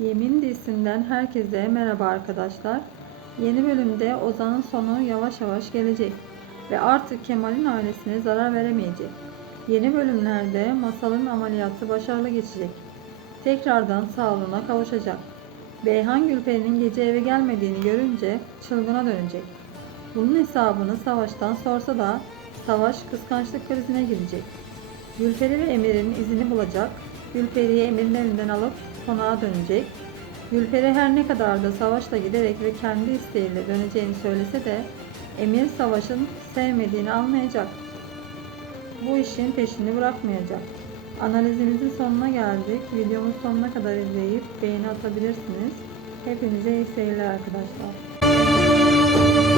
Yemin dizisinden herkese merhaba arkadaşlar. Yeni bölümde Ozan'ın sonu yavaş yavaş gelecek ve artık Kemal'in ailesine zarar veremeyecek. Yeni bölümlerde Masal'ın ameliyatı başarılı geçecek. Tekrardan sağlığına kavuşacak. Beyhan Gülperi'nin gece eve gelmediğini görünce çılgına dönecek. Bunun hesabını Savaş'tan sorsa da Savaş kıskançlık krizine girecek. Gülperi ve Emir'in izini bulacak. Gülperi'yi Emir'in elinden alıp konağa dönecek. Gülperi her ne kadar da savaşla giderek ve kendi isteğiyle döneceğini söylese de Emir savaşın sevmediğini anlayacak. Bu işin peşini bırakmayacak. Analizimizin sonuna geldik. Videomuz sonuna kadar izleyip beğeni atabilirsiniz. Hepinize iyi seyirler arkadaşlar.